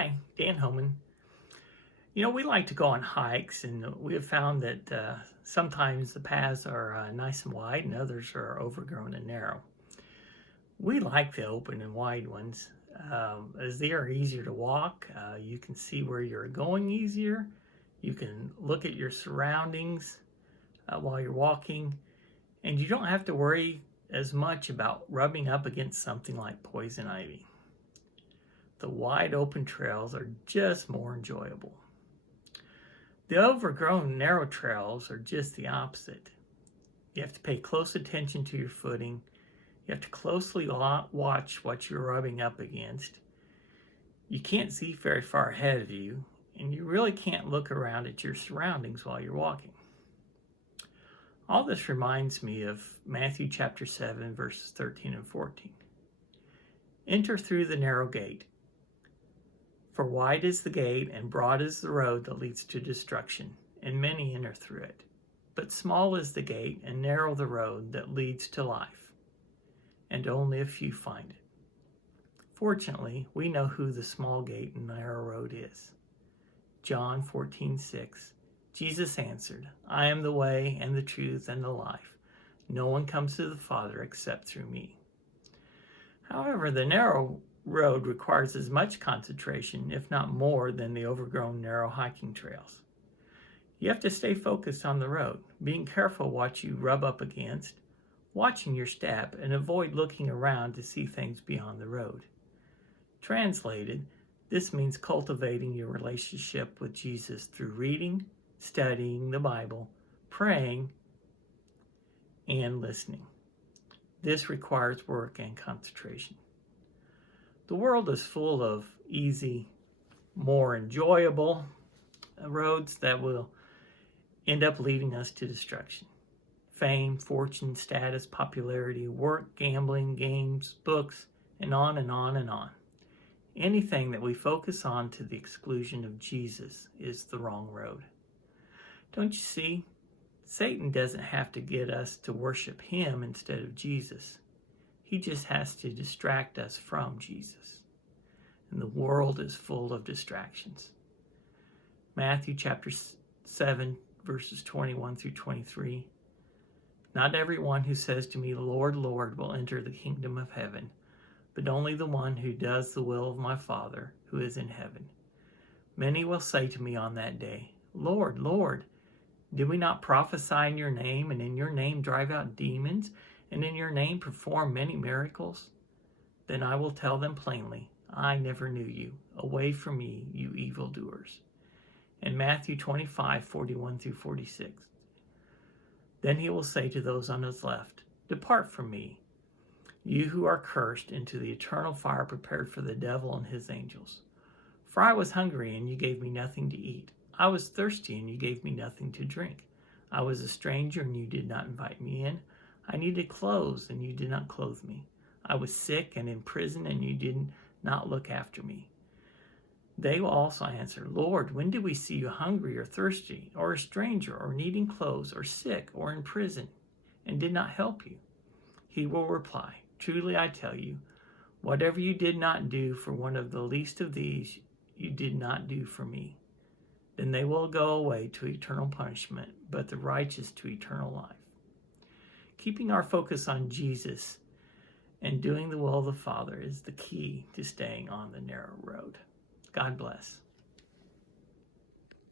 Hi, Dan Homann. We like to go on hikes, and we have found that sometimes the paths are nice and wide, and others are overgrown and narrow. We like the open and wide ones, as they are easier to walk. You can see where you're going easier. You can look at your surroundings while you're walking, and you don't have to worry as much about rubbing up against something like poison ivy. The wide open trails are just more enjoyable. The overgrown narrow trails are just the opposite. You have to pay close attention to your footing. You have to closely watch what you're rubbing up against. You can't see very far ahead of you, and you really can't look around at your surroundings while you're walking. All this reminds me of Matthew chapter 7, verses 13 and 14. Enter through the narrow gate. For wide is the gate and broad is the road that leads to destruction, and many enter through it. But small is the gate and narrow the road that leads to life, and only a few find it. Fortunately, we know who the small gate and narrow road is. John 14:6. Jesus answered, I am the way and the truth and the life. No one comes to the Father except through me. However, the narrow road requires as much concentration, if not more, than the overgrown narrow hiking trails. You have to stay focused on the road, being careful what you rub up against, watching your step, and avoid looking around to see things beyond the road. Translated, this means cultivating your relationship with Jesus through reading, studying the Bible, praying, and listening. This requires work and concentration. The world is full of easy, more enjoyable roads that will end up leading us to destruction. Fame, fortune, status, popularity, work, gambling, games, books, and on and on and on. Anything that we focus on to the exclusion of Jesus is the wrong road. Don't you see? Satan doesn't have to get us to worship him instead of Jesus. He just has to distract us from Jesus. And the world is full of distractions. Matthew chapter 7, verses 21 through 23. Not everyone who says to me, Lord, Lord, will enter the kingdom of heaven, but only the one who does the will of my Father who is in heaven. Many will say to me on that day, Lord, Lord, did we not prophesy in your name, and in your name drive out demons, and in your name perform many miracles? Then I will tell them plainly, I never knew you. Away from me, you evildoers. In Matthew 25, 41 through 46. Then he will say to those on his left, Depart from me, you who are cursed, into the eternal fire prepared for the devil and his angels. For I was hungry, and you gave me nothing to eat. I was thirsty, and you gave me nothing to drink. I was a stranger, and you did not invite me in. I needed clothes, and you did not clothe me. I was sick and in prison, and you did not look after me. They will also answer, Lord, when did we see you hungry or thirsty, or a stranger, or needing clothes, or sick, or in prison, and did not help you? He will reply, Truly I tell you, whatever you did not do for one of the least of these, you did not do for me. Then they will go away to eternal punishment, but the righteous to eternal life. Keeping our focus on Jesus and doing the will of the Father is the key to staying on the narrow road. God bless.